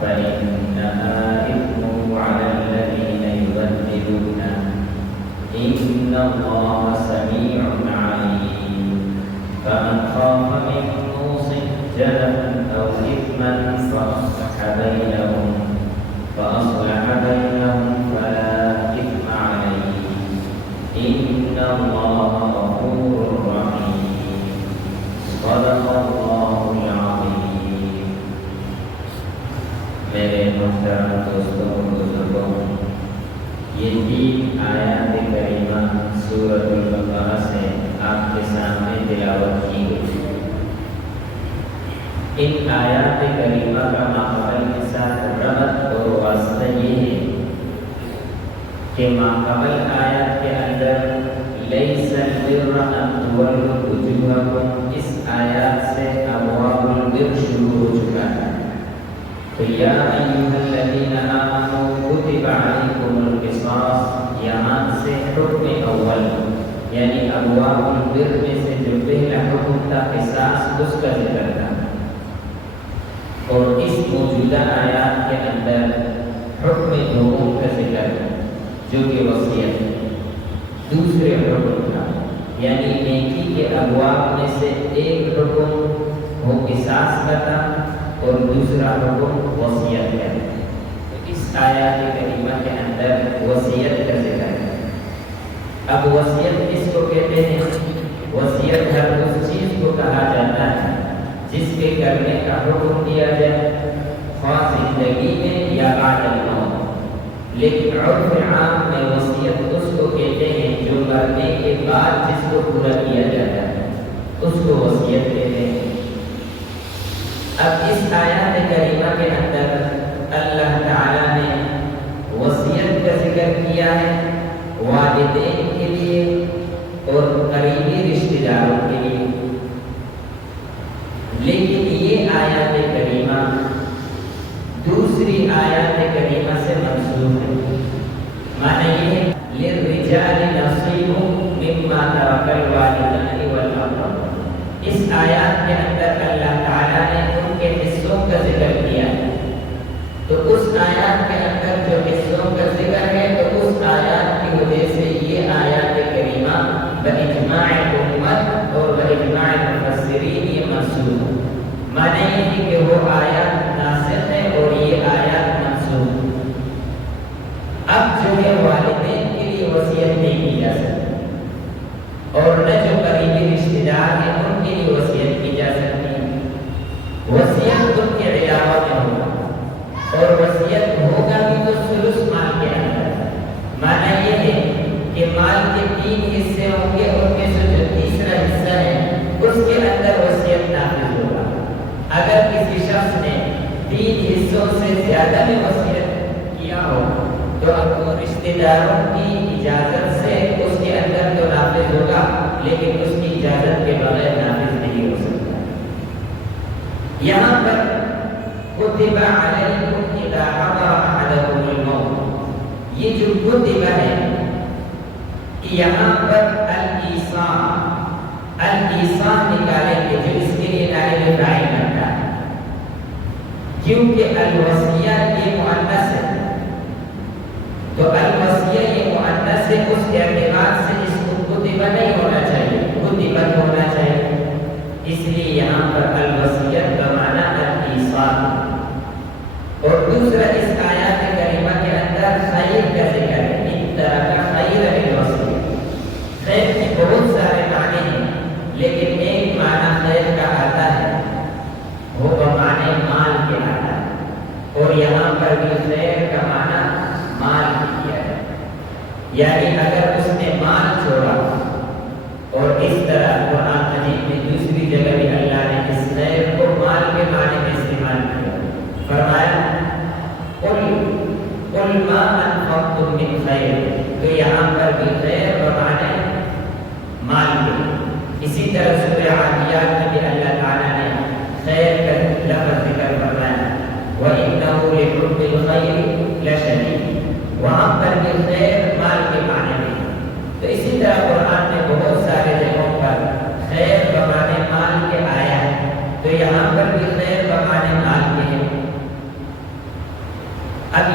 فإنما إثمه على الذين يبدلونه إن الله سميع عليم فمن خاف من موص جنفا أو إثما فأصلح بينهم فلا إثم عليه إن الله غفور رحيم صدق الله العظيم. میرے محترم دوستوں اور بزرگوں، یہ 3 آیات کریمہ سورۃ البقرہ سے آپ کے سامنے تلاوت کی گئی۔ ان آیات کریمہ کا ماقبل کے ساتھ ربط اور واسطہ یہ ہے کہ ماقبل آیات کے اندر لیس البر ان تولوا وجوہکم، اس آیات سے ابواب البر شروع ہو چکا ہے۔ تو یا ایھا الذین آمنوا کتب علیکم القصاص، یہاں سے حکم اول یعنی ابواب البر میں سے جو پہلا حکم تھا قصاص، اس کا ذکر تھا۔ اور اس موجودہ آیات کے اندر حکم دوم کا ذکر ہے جو کہ وصیت ہے۔ دوسرے حکم تھا یعنی نیکی کے ابواب میں سے ایک حکم وہ قصاص کا تھا اور دوسرا حکم وصیت کا ہے۔ تو اس آیات کریمہ کے اندر وصیت کا ذکر ہے۔ اب وصیت کس کو کہتے ہیں؟ وصیت ہر اس چیز کو کہا جاتا ہے جس کے کرنے کا حکم دیا جائے، خواہ زندگی میں یا بعد الموت۔ لیکن عرف عام میں وصیت اس کو کہتے ہیں جو مرنے کے بعد جس کو پورا کیا جاتا ہے، اس کو وصیت کہتے ہیں۔ اب اس آیات کریمہ کے اندر اللہ تعالیٰ نے وصیت کا ذکر کیا ہے والدین کے لیے اور قریبی رشتہ داروں کے لیے، لیکن یہ آیات کریمہ دوسری آیات کریمہ سے منسوخ ہے۔ معنی یہ ہے للرجال نصیب مما ترک الوالدان والاقربون۔ اس آیات کے اندر اللہ تعالیٰ نے ان کے حصوں کا ذکر کیا ہے۔ تو اس آیات کے اندر جو حصوں کا ذکر ہے تو اس آیات کی وجہ سے یہ آیات کریمہ باجماع امت اور باجماع مفسرین یہ منسوخ ہے۔ معنی یہ ہے کہ وہ آیات ناسخ ہے اور یہ آیات منسوخ ہے۔ اب جو ہے والدین کے لیے وصیت نہیں کی جا سکتی اور نہ جو قریبی رشتہ دار ہیں ان کے لیے وصیت کی جا سکتی ہے۔ وصیت ان کے علاوہ میں ہوگا اور وصیت ہوگا بھی تو ثلث مال کے اندر۔ معنی یہ ہے کہ مال کے 3 حصے ہوں گے، ان میں سے جو تیسرا حصہ ہے اس کے اندر وصیت نافذ ہوگا۔ اگر کسی شخص نے 3 حصوں سے زیادہ میں وصیت کیا ہو تو اب وہ رشتہ داروں کی اجازت سے اس کے اندر تو نافذ ہوگا، لیکن اس کی اجازت کے بغیر نافذ نہیں ہو سکتا۔ یہاں پر کتب علیکم اذا حضر احدکم الموت، یہ جو کتب ہے یہاں پر الایثار نکالیں گے جو اس کے لیے نائب فاعل بنتا ہے، کیونکہ الوصیہ یہ مؤنث ہے۔ تو الوصیہ یہ مؤنث ہے، اس اعتبار سے اس کو کتب نہیں ہونا چاہیے، کتبت ہونا چاہیے۔ اس لیے یہاں پر الوصیت کا معنی الایثار۔ اور دوسرا اس آیات کریمہ کے اندر خیر کا ذکر ہے، ان طرح کا خیر الوصیہ۔ خیر کے بہت سارے معنی ہیں لیکن ایک معنی خیر کا آتا ہے، وہ بمعنی مال کے آتا ہے، اور یہاں پر بھی خیر کا معنی مال کیا ہے۔ یعنی اگر اس نے مال چھوڑا، اور اس طرح قرآن مجید میں دوسری جگہ بھی اللہ نے اس خیر کو مال کے معنی میں استعمال کیا، فرمایا قل ما انفقتم من خیر، تو یہاں پر بھی خیر بمعنی مال کے۔ اسی طرح سورہ عادیات میں بھی اللہ تعالیٰ نے خیر کا لفظ ذکر فرمایا وَإِنَّهُ لِحُبِّ الْخَيْرِ لَشَدِيدٌ، وہاں پر بھی خیر مال کے معنی میں۔ تو اسی طرح قرآن میں بہت سارے جگہوں پر خیر بمعنی مال کے آیا ہے، تو یہاں پر بھی خیر بمعنی مال کے ہے۔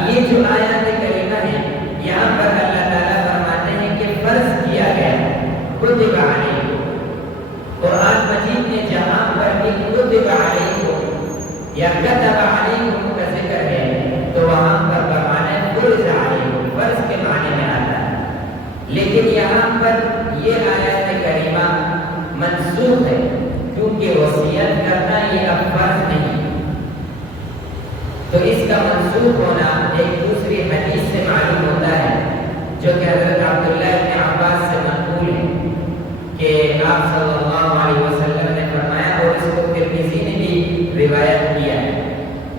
اب یہ جو آیات کریمہ ہے یہاں پر اللہ تعالیٰ فرماتے ہیں کہ فرض کیا گیا کتب علیکم. قرآن مجید میں جہاں پر بھی کتب علیکم یا کتب علیکم کا ذکر ہے تو وہاں پر بمعنی فرض علیکم فرض کے معنی میں آتا ہے. لیکن یہاں پر یہ آیات کریمہ منسوخ ہے کیونکہ وصیت کرنا یہ اب فرض نہیں. تو اس کا منسوخ ہونا ایک دوسری حدیث سے معلوم ہوتا ہے جو کہ حضرت عبداللہ بن عباس سے منقول ہے کہ آپ صلی اللہ علیہ وسلم نے فرمایا اور اس کو ترمذی نے بھی روایت کیا ہے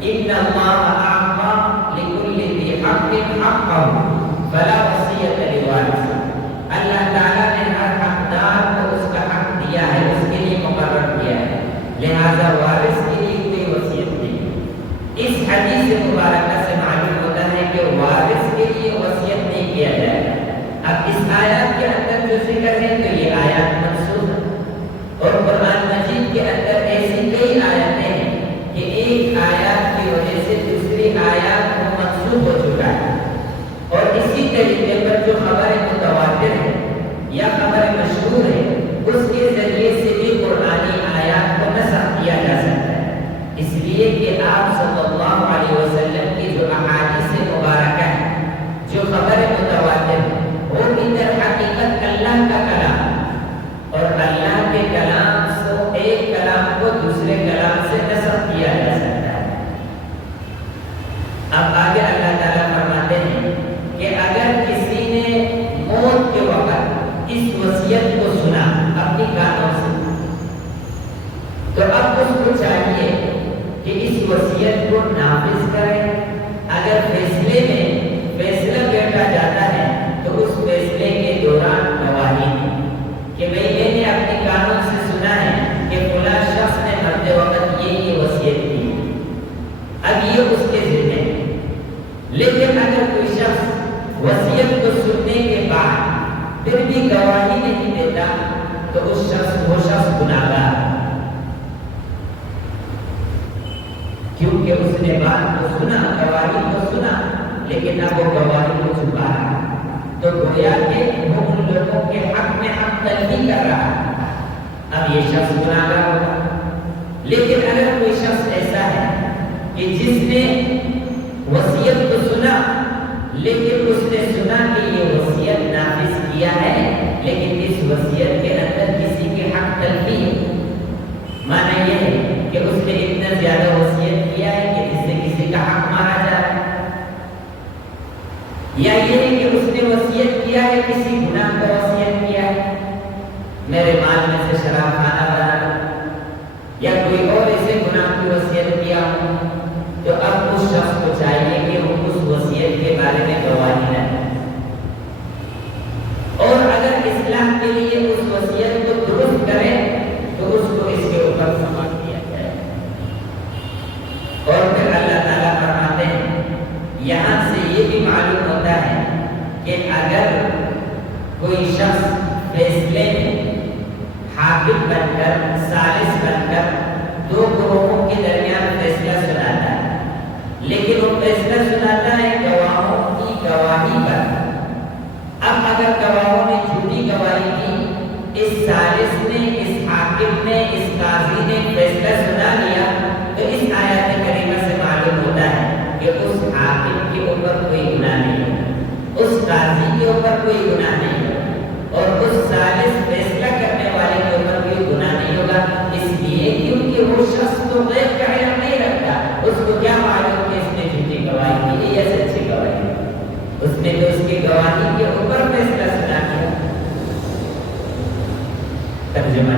ان اللہ اعطى لكل ذی حق حقه فلا وصیۃ لوارث. اللہ تعالیٰ نے ہر حقدار کو اس کا حق دیا ہے اس کے لیے مقرر کیا ہے لہذا وارث کے لیے کوئی وصیت نہیں. اس حدیث مبارکہ سے معلوم ہوتا ہے کہ وارث کے لیے وصیت نہیں کیا جائے گا. اب اس آیات کے اندر جو ذکر ہے تو یہ آیات منسوخ ہے اور قرآن مجید کے اندر ایسی کئی آیاتیں ہیں کہ ایک آیات کی وجہ سے دوسری آیات کو منسوخ ہو چکا ہے. اور اسی طریقے پر جو خبر متواتر ہے یا خبر مشہور ہے اس کے ذریعے سے بھی قرآنی آیات کو نسخ کیا جا سکتا ہے. اس لیے کہ آپ صلی اللہ علیہ وسلم کی جو احادیث مبارکہ ہے جو خبر متواتر ہے وہ در حقیقت اللہ کا کلام اور اللہ کے کلام سے ایک کلام کو دوسرے کلام سے نسخ کیا جا سکتا ہے. اب آگے اللہ تعالیٰ فرماتے ہیں کہ اگر کسی نے موت کے وقت اس وصیت کو سنا اپنی کانوں سے تو اب اس کو چاہیے کہ اس وصیت کو نافذ کرے. اگر فیصلے میں فیصلہ بیٹھا جاتا ہے تو اس فیصلے کے دوران گواہی کہ بھئی میں نے اپنی کانوں سے سنا ہے کہ فلاں شخص نے مرتے وقت یہ وصیت کی. اب یہ اس کے ذمہ ہے. لیکن اگر کوئی شخص وصیت کو سننے کے بعد پھر بھی گواہی نہیں دیتا تو اس شخص وہ شخص گناہگار ہے کیونکہ اس نے بات کو سنا گواہی کو سنا لیکن اب وہ گواہی کو چھپا رہا تو گویا کہ وہ ان لوگوں کے حق میں حق تلفی کر رہا. اب یہ شخص گناہگار ہوگا. لیکن اگر کوئی شخص ایسا ہے کہ جس نے وصیت کو سنا لیکن اس نے سنا کہ یہ وصیت نافذ کیا ہے لیکن اس وصیت کے اندر کسی کے حق تلفی ہے. معنی یہ ہے کہ اس نے اتنا زیادہ وصیت کیا ہے کہ جس سے کسی کا حق مارا جائے یا یہ ہے کہ اس نے وصیت کیا ہے کسی گناہ کا وصیت کیا ہے میرے مال میں سے شراب خانہ بنا دو یا کوئی اور ایسے گناہ کی وصیت کیا ہو تو اب اس شخص کو چاہیے کہ وہ اس وصیت کے بارے میں گواہی نہ دے اور اگر اصلاح کے لیے اس وصیت کو درست کرے تو اس کو اس کے اوپر سمجھ دیا جائے. اور پھر اللہ تعالیٰ فرماتے ہیں یہاں سے یہ بھی معلوم ہوتا ہے کہ اگر کوئی شخص فیصلے میں حاکم بن کر ثالث بن کر دو گروہوں کے درمیان فیصلہ سناتا ہے لیکن وہ فیصلہ سناتا ہے گواہوں کی گواہی پر. اب اگر گواہوں نے جھوٹی گواہی کی اس ثالث نے اس حاکم نے اس قاضی نے فیصلہ سنا لیا تو اس آیات کریمہ سے معلوم ہوتا ہے کہ اس حاکم کے اوپر کوئی گناہ نہیں ہے اس قاضی کے اوپر کوئی گناہ نہیں ہے اور اس ثالث فیصلہ کرنے والے کے اوپر کوئی گناہ نہیں ہوگا. اس لیے کیونکہ وہ شخص تو غیب کا علم نہیں رکھتا اس کو کیا معلوم کہ اس نے جھوٹی گواہی کی یا سچی گواہی اس نے تو اس کی گواہی کے اوپر فیصلہ سنا دیا. ترجمہ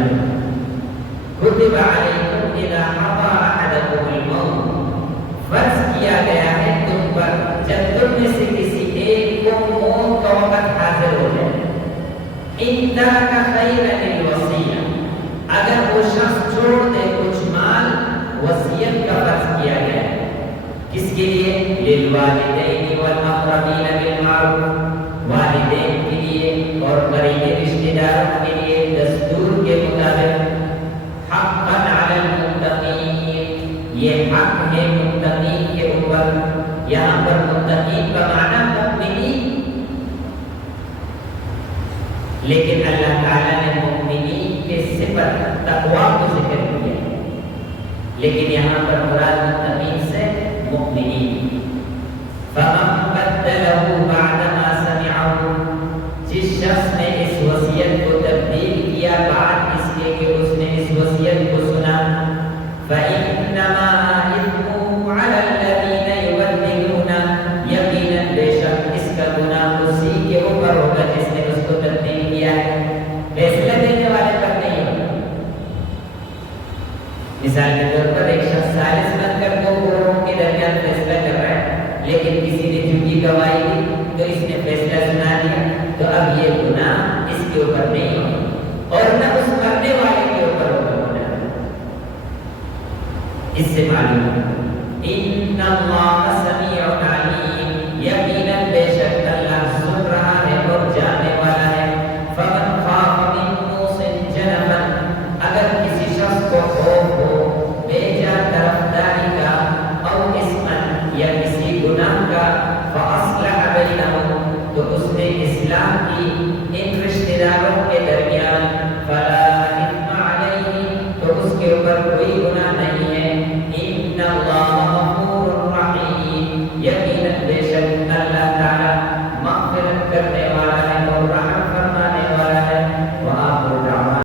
کتب علیکم اذا حضر احدکم الموت فرض کیا گیا ہے تم پر جب تم میں سے کسی ایک کو موت کا وقت حاضر ہو جائے ان ترک خیرا الوصیہ اگر وہ شخص چھوڑ دے کچھ مال وصیت کا فرض کیا گیا ہے کس کے لیے للوالدین والاقربین بالمعروف والدین کے لیے اور قریبی رشتہ داروں کے لیے دستور کے مطابق حقا علی المتقین یہ حق ہے متقین کے اوپر. یہاں پر متقین تعالیٰ نے مومنین کے صفت تقویٰ کو ذکر کیا ہے، لیکن یہاں پر مراد متقین سے مومنین۔ فَمَن بَدَّلَهُ بَعْدَمَا سَمِعَهُ، جس شخص نے اس وصیت کو تبدیل کیا بعد اس کے کہ اس نے اس وصیت کو سنا، فَإِنَّمَا إِثْمُهُ عَلَى الَّذِينَ يُبَدِّلُونَ، یقیناً بے شک اس کا گناہ اسی کے اوپر ہوگا جس نے اس کو تبدیل کیا ہے، فیصلہ دینے والے پر نہیں ہوگا۔ مثال کے طور پر ایک شخص ثالث بن کر دو گروہوں کے درمیان فیصلہ کر رہا ہے، لیکن کسی نے جھوٹی گواہی دی تو اس نے فیصلہ سنا دیا، تو اب یہ گناہ اس کے اوپر نہیں ہوگا اور نہ اس کرنے والے کے اوپر ہوگا گناہ۔ اس سے معلوم ہے ان اللہ سمیع علیم، یقیناً بے شک اللہ سن رہا ہے اور جاننے والا ہے۔ فمن خاف من موص جنفا، اگر کسی شخص کو خوف ہو بے جا طرفداری کا، او اسمن یا کسی گناہ کا، فاصلح بینہم، تو اس نے اصلاح کی ان رشتہ داروں کے درمیان، فلا اثم علیہ، تو اس کے اوپر کوئی